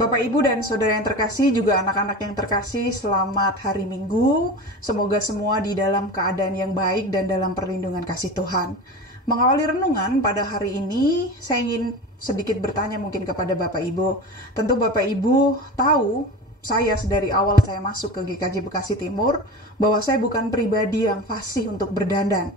Bapak, Ibu, dan Saudara yang terkasih, juga anak-anak yang terkasih, selamat hari Minggu. Semoga semua di dalam keadaan yang baik dan dalam perlindungan kasih Tuhan. Mengawali renungan pada hari ini, saya ingin sedikit bertanya mungkin kepada Bapak Ibu. Tentu Bapak Ibu tahu, saya dari awal saya masuk ke GKJ Bekasi Timur, bahwa saya bukan pribadi yang fasih untuk berdandan.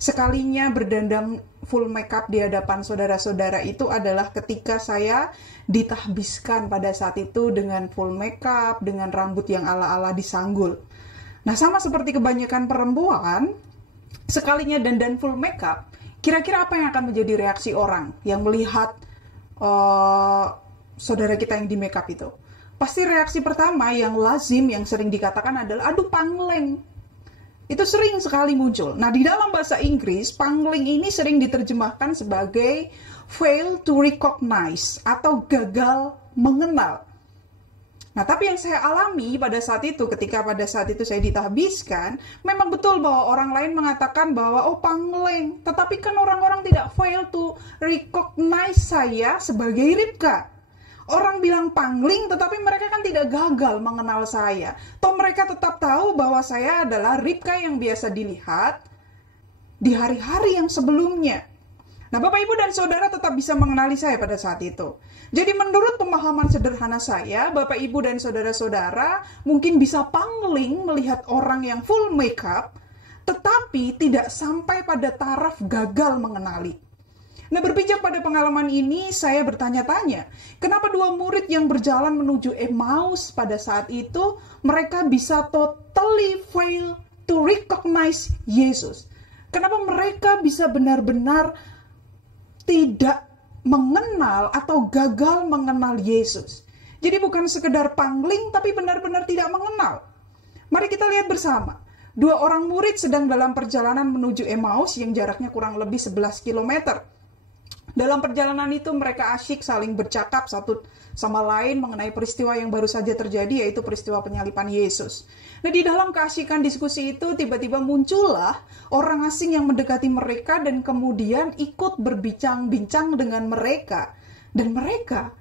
Sekalinya berdandan full makeup di hadapan saudara-saudara itu adalah ketika saya ditahbiskan pada saat itu dengan full makeup, dengan rambut yang ala-ala disanggul. Nah, sama seperti kebanyakan perempuan, sekalinya dandan full makeup, kira-kira apa yang akan menjadi reaksi orang yang melihat saudara kita yang di makeup itu? Pasti reaksi pertama yang lazim, yang sering dikatakan adalah, aduh pangleng. Itu sering sekali muncul. Nah, di dalam bahasa Inggris, pangling ini sering diterjemahkan sebagai fail to recognize atau gagal mengenal. Nah, tapi yang saya alami pada saat itu, ketika pada saat itu saya ditahbiskan, memang betul bahwa orang lain mengatakan bahwa, oh pangleng. Tetapi kan orang-orang tidak fail to recognize saya sebagai Ribka. Orang bilang pangling, tetapi mereka kan tidak gagal mengenal saya. Toh mereka tetap tahu bahwa saya adalah Ribka yang biasa dilihat di hari-hari yang sebelumnya. Nah, Bapak, Ibu, dan Saudara tetap bisa mengenali saya pada saat itu. Jadi menurut pemahaman sederhana saya, Bapak, Ibu, dan Saudara-saudara mungkin bisa pangling melihat orang yang full makeup, tetapi tidak sampai pada taraf gagal mengenali. Nah, berpijak pada pengalaman ini, saya bertanya-tanya, kenapa dua murid yang berjalan menuju Emmaus pada saat itu, mereka bisa totally fail to recognize Yesus? Kenapa mereka bisa benar-benar tidak mengenal atau gagal mengenal Yesus? Jadi bukan sekedar pangling, tapi benar-benar tidak mengenal. Mari kita lihat bersama. Dua orang murid sedang dalam perjalanan menuju Emmaus yang jaraknya kurang lebih 11 km. Dalam perjalanan itu mereka asyik saling bercakap satu sama lain mengenai peristiwa yang baru saja terjadi, yaitu peristiwa penyaliban Yesus. Nah, di dalam keasyikan diskusi itu tiba-tiba muncullah orang asing yang mendekati mereka dan kemudian ikut berbincang-bincang dengan mereka. Dan mereka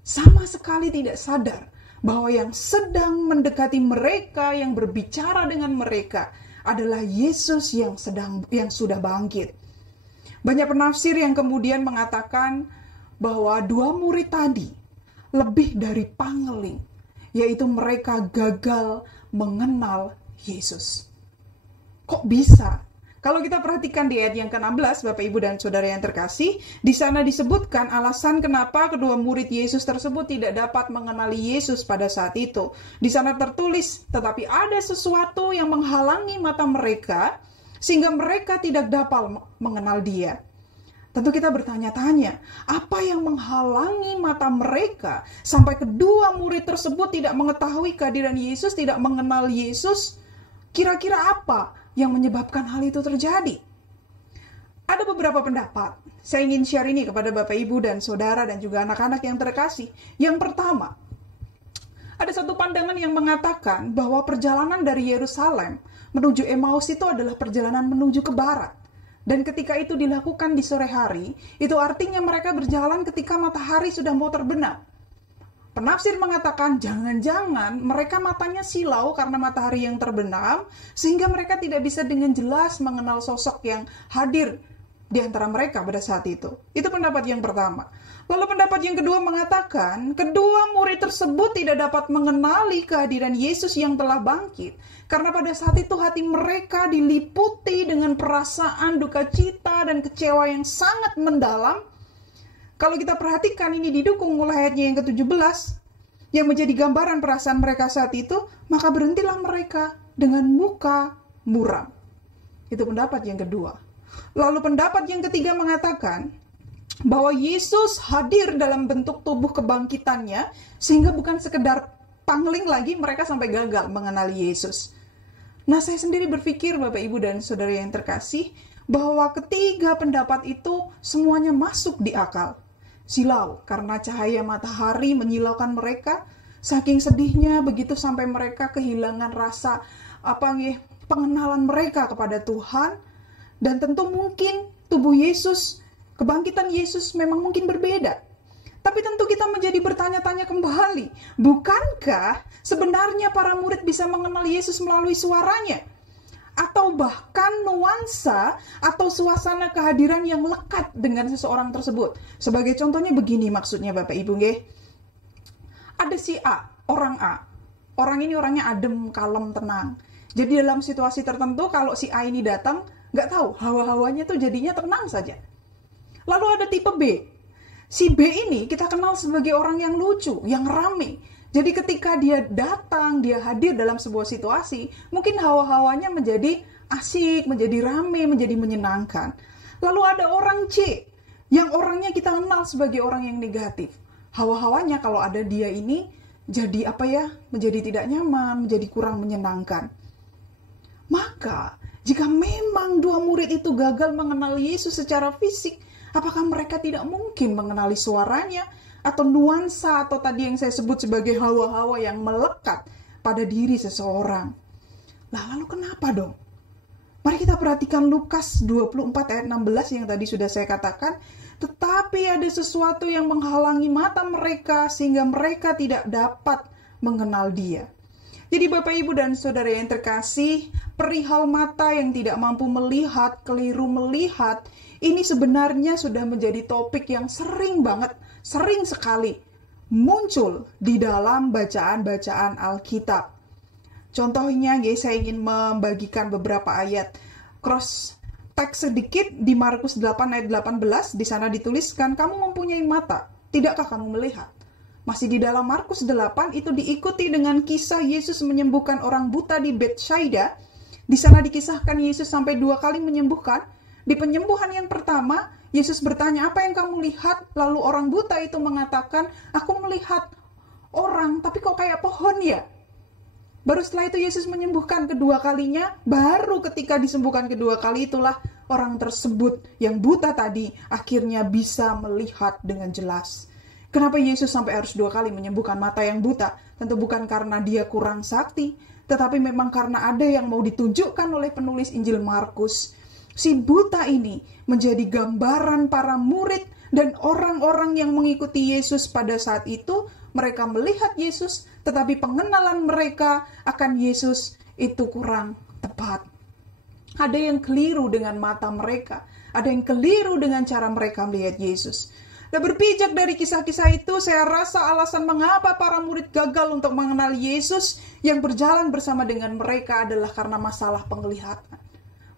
sama sekali tidak sadar bahwa yang sedang mendekati mereka, yang berbicara dengan mereka adalah Yesus yang sudah bangkit. Banyak penafsir yang kemudian mengatakan bahwa dua murid tadi lebih dari pangling, yaitu mereka gagal mengenal Yesus. Kok bisa? Kalau kita perhatikan di ayat yang ke-16, Bapak, Ibu, dan Saudara yang terkasih, di sana disebutkan alasan kenapa kedua murid Yesus tersebut tidak dapat mengenali Yesus pada saat itu. Di sana tertulis, tetapi ada sesuatu yang menghalangi mata mereka, sehingga mereka tidak dapat mengenal Dia. Tentu kita bertanya-tanya, apa yang menghalangi mata mereka sampai kedua murid tersebut tidak mengetahui kehadiran Yesus, tidak mengenal Yesus? Kira-kira apa yang menyebabkan hal itu terjadi? Ada beberapa pendapat. Saya ingin share ini kepada Bapak, Ibu, dan Saudara, dan juga anak-anak yang terkasih. Yang pertama, ada satu pandangan yang mengatakan bahwa perjalanan dari Yerusalem menuju Emmaus itu adalah perjalanan menuju ke barat. Dan ketika itu dilakukan di sore hari, itu artinya mereka berjalan ketika matahari sudah mau terbenam. Penafsir mengatakan jangan-jangan mereka matanya silau karena matahari yang terbenam, sehingga mereka tidak bisa dengan jelas mengenal sosok yang hadir di antara mereka pada saat itu. Itu pendapat yang pertama. Lalu pendapat yang kedua mengatakan, kedua murid tersebut tidak dapat mengenali kehadiran Yesus yang telah bangkit. Karena pada saat itu hati mereka diliputi dengan perasaan duka cita dan kecewa yang sangat mendalam. Kalau kita perhatikan ini didukung oleh ayatnya yang ke-17, yang menjadi gambaran perasaan mereka saat itu, maka berhentilah mereka dengan muka muram. Itu pendapat yang kedua. Lalu pendapat yang ketiga mengatakan, bahwa Yesus hadir dalam bentuk tubuh kebangkitannya, sehingga bukan sekedar pangling lagi mereka sampai gagal mengenali Yesus. Nah, saya sendiri berpikir, Bapak, Ibu, dan Saudara yang terkasih, bahwa ketiga pendapat itu semuanya masuk di akal. Silau karena cahaya matahari menyilaukan mereka, saking sedihnya begitu sampai mereka kehilangan rasa pengenalan mereka kepada Tuhan. Dan tentu mungkin tubuh Yesus, kebangkitan Yesus memang mungkin berbeda. Tapi tentu kita menjadi bertanya-tanya kembali, bukankah sebenarnya para murid bisa mengenal Yesus melalui suaranya? Atau bahkan nuansa atau suasana kehadiran yang lekat dengan seseorang tersebut. Sebagai contohnya begini maksudnya Bapak Ibu nggih. Ada si A, orang A. Orang ini orangnya adem, kalem, tenang. Jadi dalam situasi tertentu kalau si A ini datang, nggak tahu, hawa-hawanya tuh jadinya tenang saja. Lalu ada tipe B. Si B ini kita kenal sebagai orang yang lucu, yang rame. Jadi ketika dia datang, dia hadir dalam sebuah situasi, mungkin hawa-hawanya menjadi asik, menjadi rame, menjadi menyenangkan. Lalu ada orang C, yang orangnya kita kenal sebagai orang yang negatif. Hawa-hawanya kalau ada dia ini, jadi menjadi tidak nyaman, menjadi kurang menyenangkan. Maka, jika memang dua murid itu gagal mengenal Yesus secara fisik, apakah mereka tidak mungkin mengenali suaranya atau nuansa atau tadi yang saya sebut sebagai hawa-hawa yang melekat pada diri seseorang? Nah, lalu kenapa dong? Mari kita perhatikan Lukas 24 ayat 16 yang tadi sudah saya katakan. Tetapi ada sesuatu yang menghalangi mata mereka sehingga mereka tidak dapat mengenal Dia. Jadi Bapak Ibu dan Saudara yang terkasih, perihal mata yang tidak mampu melihat, keliru melihat, ini sebenarnya sudah menjadi topik yang sering sekali muncul di dalam bacaan-bacaan Alkitab. Contohnya, saya ingin membagikan beberapa ayat cross text sedikit di Markus 8 ayat 18. Di sana dituliskan, kamu mempunyai mata, tidakkah kamu melihat? Masih di dalam Markus 8 itu diikuti dengan kisah Yesus menyembuhkan orang buta di Betsaida. Di sana dikisahkan Yesus sampai 2 kali menyembuhkan. Di penyembuhan yang pertama, Yesus bertanya, apa yang kamu lihat? Lalu orang buta itu mengatakan, aku melihat orang, tapi kok kayak pohon ya? Baru setelah itu Yesus menyembuhkan kedua kalinya, baru ketika disembuhkan kedua kali itulah orang tersebut yang buta tadi akhirnya bisa melihat dengan jelas. Kenapa Yesus sampai harus 2 kali menyembuhkan mata yang buta? Tentu bukan karena dia kurang sakti, tetapi memang karena ada yang mau ditunjukkan oleh penulis Injil Markus. Si buta ini menjadi gambaran para murid dan orang-orang yang mengikuti Yesus pada saat itu. Mereka melihat Yesus, tetapi pengenalan mereka akan Yesus itu kurang tepat. Ada yang keliru dengan mata mereka, ada yang keliru dengan cara mereka melihat Yesus. Dan berpijak dari kisah-kisah itu, saya rasa alasan mengapa para murid gagal untuk mengenal Yesus yang berjalan bersama dengan mereka adalah karena masalah penglihatan.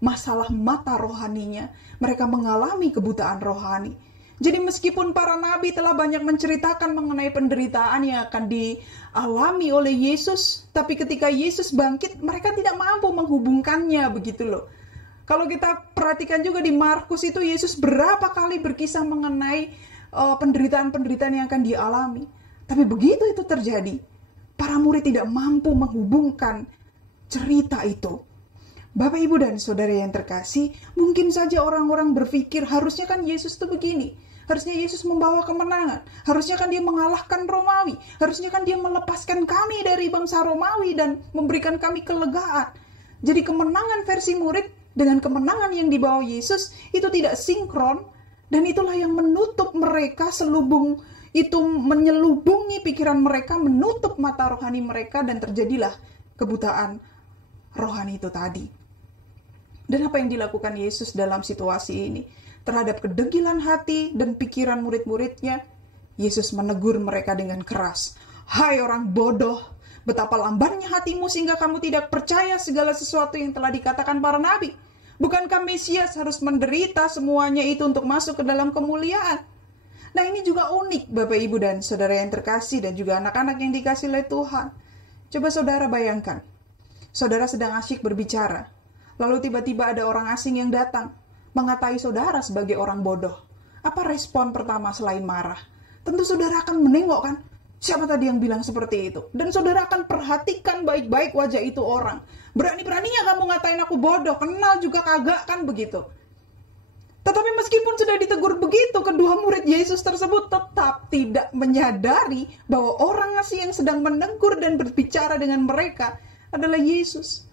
Masalah mata rohaninya, mereka mengalami kebutaan rohani. Jadi meskipun para nabi telah banyak menceritakan mengenai penderitaan yang akan dialami oleh Yesus, tapi ketika Yesus bangkit, mereka tidak mampu menghubungkannya, begitu loh. Kalau kita perhatikan juga di Markus itu, Yesus berapa kali berkisah mengenai penderitaan-penderitaan yang akan dialami. Tapi begitu itu terjadi, para murid tidak mampu menghubungkan cerita itu. Bapak, Ibu, dan Saudara yang terkasih, mungkin saja orang-orang berpikir harusnya kan Yesus itu begini. Harusnya Yesus membawa kemenangan. Harusnya kan dia mengalahkan Romawi. Harusnya kan dia melepaskan kami dari bangsa Romawi dan memberikan kami kelegaan. Jadi kemenangan versi murid dengan kemenangan yang dibawa Yesus itu tidak sinkron. Dan itulah yang menutup mereka selubung. Itu menyelubungi pikiran mereka, menutup mata rohani mereka, dan terjadilah kebutaan rohani itu tadi. Dan apa yang dilakukan Yesus dalam situasi ini? Terhadap kedegilan hati dan pikiran murid-muridnya, Yesus menegur mereka dengan keras. Hai orang bodoh, betapa lambannya hatimu sehingga kamu tidak percaya segala sesuatu yang telah dikatakan para nabi. Bukankah Mesias harus menderita semuanya itu untuk masuk ke dalam kemuliaan? Nah, ini juga unik Bapak, Ibu, dan Saudara yang terkasih dan juga anak-anak yang dikasih oleh Tuhan. Coba saudara bayangkan, saudara sedang asyik berbicara, lalu tiba-tiba ada orang asing yang datang, mengatai saudara sebagai orang bodoh. Apa respon pertama selain marah? Tentu saudara akan menengok kan, siapa tadi yang bilang seperti itu? Dan saudara akan perhatikan baik-baik wajah itu orang. Berani-beraninya kamu ngatain aku bodoh, kenal juga kagak kan begitu. Tetapi meskipun sudah ditegur begitu, kedua murid Yesus tersebut tetap tidak menyadari bahwa orang asing yang sedang menegur dan berbicara dengan mereka adalah Yesus.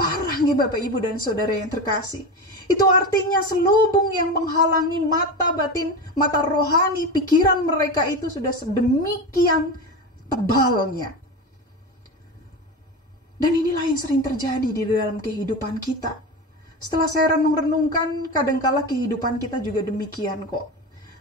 Parah nih Bapak, Ibu, dan Saudara yang terkasih. Itu artinya selubung yang menghalangi mata batin, mata rohani, pikiran mereka itu sudah sedemikian tebalnya. Dan inilah yang sering terjadi di dalam kehidupan kita. Setelah saya renung-renungkan, kadangkala kehidupan kita juga demikian kok.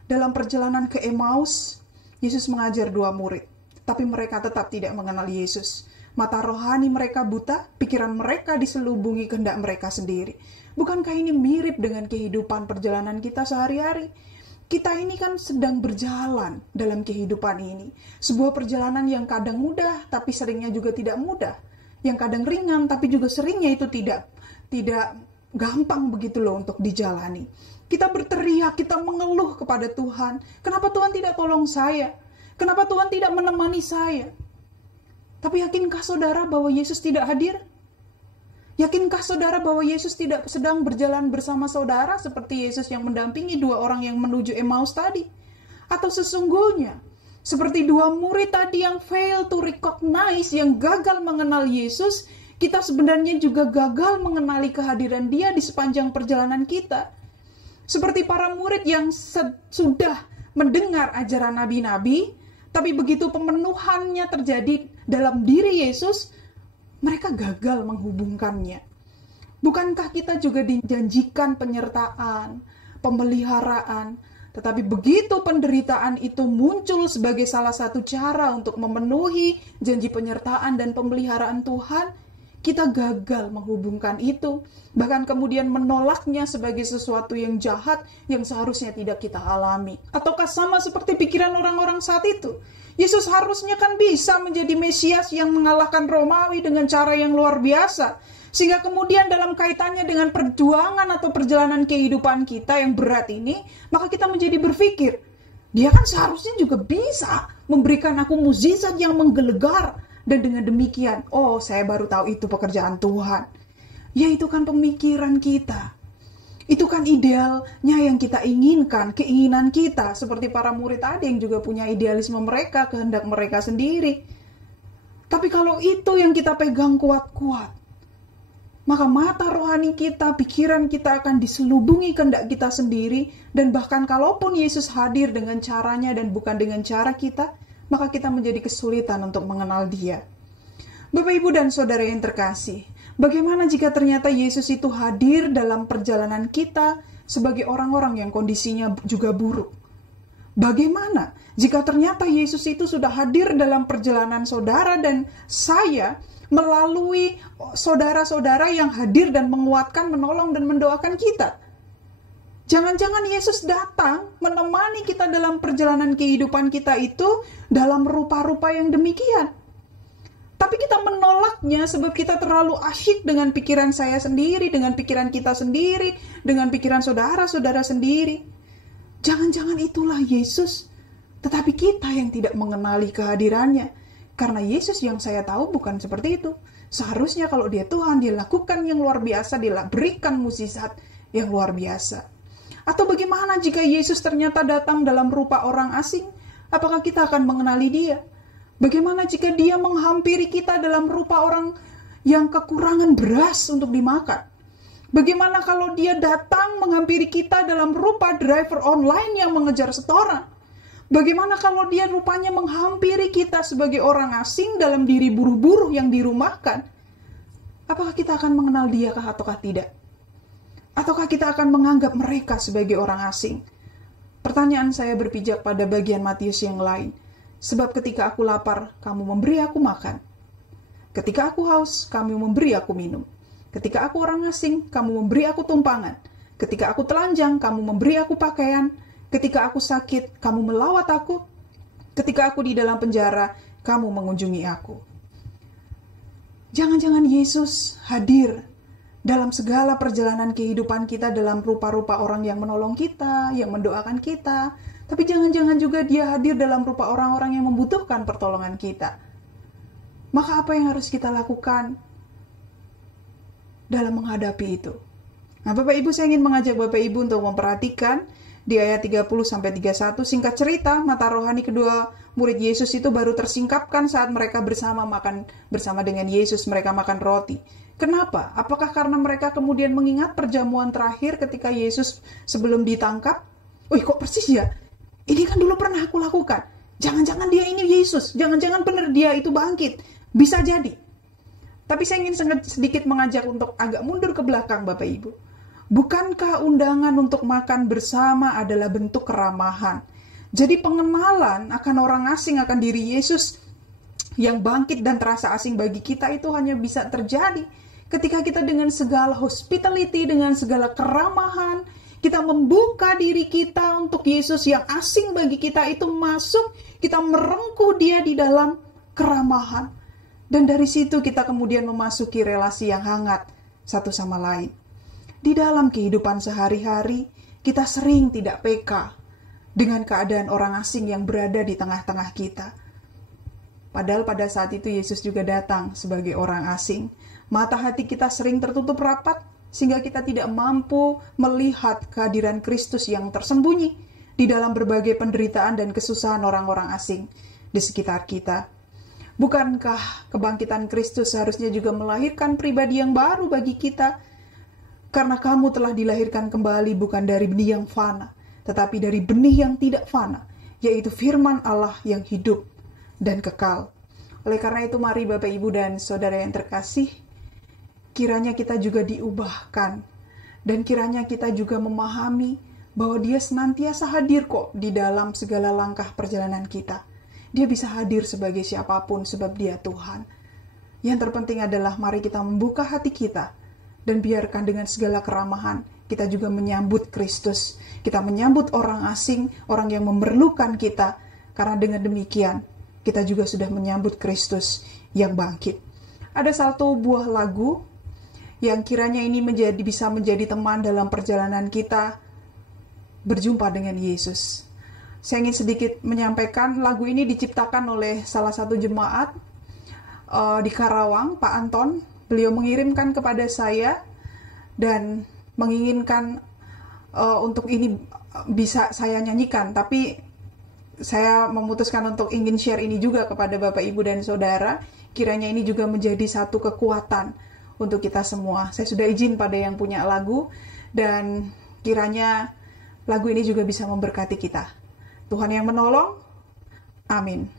Dalam perjalanan ke Emmaus, Yesus mengajar 2 murid, tapi mereka tetap tidak mengenal Yesus. Mata rohani mereka buta, pikiran mereka diselubungi kehendak mereka sendiri. Bukankah ini mirip dengan kehidupan perjalanan kita sehari-hari? Kita ini kan sedang berjalan dalam kehidupan ini. Sebuah perjalanan yang kadang mudah, tapi seringnya juga tidak mudah. Yang kadang ringan, tapi juga seringnya itu tidak gampang begitu loh untuk dijalani. Kita berteriak, kita mengeluh kepada Tuhan. Kenapa Tuhan tidak tolong saya? Kenapa Tuhan tidak menemani saya? Tapi yakinkah saudara bahwa Yesus tidak hadir? Yakinkah saudara bahwa Yesus tidak sedang berjalan bersama saudara seperti Yesus yang mendampingi 2 orang yang menuju Emmaus tadi? Atau sesungguhnya seperti 2 murid tadi yang fail to recognize, yang gagal mengenal Yesus, kita sebenarnya juga gagal mengenali kehadiran Dia di sepanjang perjalanan kita. Seperti para murid yang sudah mendengar ajaran nabi-nabi, tapi begitu pemenuhannya terjadi dalam diri Yesus, mereka gagal menghubungkannya. Bukankah kita juga dijanjikan penyertaan, pemeliharaan, tetapi begitu penderitaan itu muncul sebagai salah satu cara untuk memenuhi janji penyertaan dan pemeliharaan Tuhan, kita gagal menghubungkan itu, bahkan kemudian menolaknya sebagai sesuatu yang jahat yang seharusnya tidak kita alami. Ataukah sama seperti pikiran orang-orang saat itu? Yesus harusnya kan bisa menjadi Mesias yang mengalahkan Romawi dengan cara yang luar biasa. Sehingga kemudian dalam kaitannya dengan perjuangan atau perjalanan kehidupan kita yang berat ini, maka kita menjadi berpikir, Dia kan seharusnya juga bisa memberikan aku mukjizat yang menggelegar. Dan dengan demikian, oh saya baru tahu itu pekerjaan Tuhan. Ya itu kan pemikiran kita. Itu kan idealnya yang kita inginkan, keinginan kita. Seperti para murid tadi yang juga punya idealisme mereka, kehendak mereka sendiri. Tapi kalau itu yang kita pegang kuat-kuat, maka mata rohani kita, pikiran kita akan diselubungi kehendak kita sendiri. Dan bahkan kalaupun Yesus hadir dengan caranya dan bukan dengan cara kita, maka kita menjadi kesulitan untuk mengenal Dia. Bapak, Ibu, dan Saudara yang terkasih, bagaimana jika ternyata Yesus itu hadir dalam perjalanan kita sebagai orang-orang yang kondisinya juga buruk? Bagaimana jika ternyata Yesus itu sudah hadir dalam perjalanan saudara dan saya melalui saudara-saudara yang hadir dan menguatkan, menolong, dan mendoakan kita? Jangan-jangan Yesus datang menemani kita dalam perjalanan kehidupan kita itu dalam rupa-rupa yang demikian. Tapi kita menolaknya sebab kita terlalu asyik dengan pikiran saya sendiri, dengan pikiran kita sendiri, dengan pikiran saudara-saudara sendiri. Jangan-jangan itulah Yesus, tetapi kita yang tidak mengenali kehadirannya. Karena Yesus yang saya tahu bukan seperti itu. Seharusnya kalau Dia Tuhan, Dia lakukan yang luar biasa, Dia berikan mukjizat yang luar biasa. Atau bagaimana jika Yesus ternyata datang dalam rupa orang asing? Apakah kita akan mengenali Dia? Bagaimana jika Dia menghampiri kita dalam rupa orang yang kekurangan beras untuk dimakan? Bagaimana kalau Dia datang menghampiri kita dalam rupa driver online yang mengejar setoran? Bagaimana kalau Dia rupanya menghampiri kita sebagai orang asing dalam diri buruh-buruh yang dirumahkan? Apakah kita akan mengenal Dia ataukah tidak? Ataukah kita akan menganggap mereka sebagai orang asing? Pertanyaan saya berpijak pada bagian Matius yang lain. Sebab ketika aku lapar, kamu memberi aku makan. Ketika aku haus, kamu memberi aku minum. Ketika aku orang asing, kamu memberi aku tumpangan. Ketika aku telanjang, kamu memberi aku pakaian. Ketika aku sakit, kamu melawat aku. Ketika aku di dalam penjara, kamu mengunjungi aku. Jangan-jangan Yesus hadir dalam segala perjalanan kehidupan kita dalam rupa-rupa orang yang menolong kita, yang mendoakan kita. Tapi jangan-jangan juga Dia hadir dalam rupa orang-orang yang membutuhkan pertolongan kita. Maka apa yang harus kita lakukan dalam menghadapi itu? Nah, Bapak Ibu, saya ingin mengajak Bapak Ibu untuk memperhatikan di ayat 30-31. Singkat cerita, mata rohani kedua murid Yesus itu baru tersingkapkan saat mereka bersama dengan Yesus, mereka makan roti. Kenapa? Apakah karena mereka kemudian mengingat perjamuan terakhir ketika Yesus sebelum ditangkap? Wih, kok persis ya? Ini kan dulu pernah aku lakukan. Jangan-jangan dia ini Yesus. Jangan-jangan benar dia itu bangkit. Bisa jadi. Tapi saya ingin sedikit mengajak untuk agak mundur ke belakang, Bapak Ibu. Bukankah undangan untuk makan bersama adalah bentuk keramahan? Jadi pengenalan akan orang asing akan diri Yesus yang bangkit dan terasa asing bagi kita itu hanya bisa terjadi ketika kita dengan segala hospitality, dengan segala keramahan, kita membuka diri kita untuk Yesus yang asing bagi kita itu masuk, kita merengkuh dia di dalam keramahan. Dan dari situ kita kemudian memasuki relasi yang hangat satu sama lain. Di dalam kehidupan sehari-hari, kita sering tidak peka dengan keadaan orang asing yang berada di tengah-tengah kita. Padahal pada saat itu Yesus juga datang sebagai orang asing. Mata hati kita sering tertutup rapat, sehingga kita tidak mampu melihat kehadiran Kristus yang tersembunyi di dalam berbagai penderitaan dan kesusahan orang-orang asing di sekitar kita. Bukankah kebangkitan Kristus seharusnya juga melahirkan pribadi yang baru bagi kita? Karena kamu telah dilahirkan kembali bukan dari benih yang fana, tetapi dari benih yang tidak fana, yaitu firman Allah yang hidup dan kekal. Oleh karena itu, mari Bapak, Ibu, dan Saudara yang terkasih, kiranya kita juga diubahkan, dan kiranya kita juga memahami bahwa dia senantiasa hadir kok di dalam segala langkah perjalanan kita. Dia bisa hadir sebagai siapapun sebab dia Tuhan. Yang terpenting adalah mari kita membuka hati kita, dan biarkan dengan segala keramahan kita juga menyambut Kristus. Kita menyambut orang asing, orang yang memerlukan kita, karena dengan demikian kita juga sudah menyambut Kristus yang bangkit. Ada satu buah lagu yang kiranya ini bisa menjadi teman dalam perjalanan kita berjumpa dengan Yesus. Saya ingin sedikit menyampaikan, lagu ini diciptakan oleh salah satu jemaat di Karawang, Pak Anton. Beliau mengirimkan kepada saya dan menginginkan untuk ini bisa saya nyanyikan, tapi saya memutuskan untuk ingin share ini juga kepada Bapak, Ibu, dan Saudara. Kiranya ini juga menjadi satu kekuatan untuk kita semua. Saya sudah izin pada yang punya lagu, dan kiranya lagu ini juga bisa memberkati kita. Tuhan yang menolong. Amin.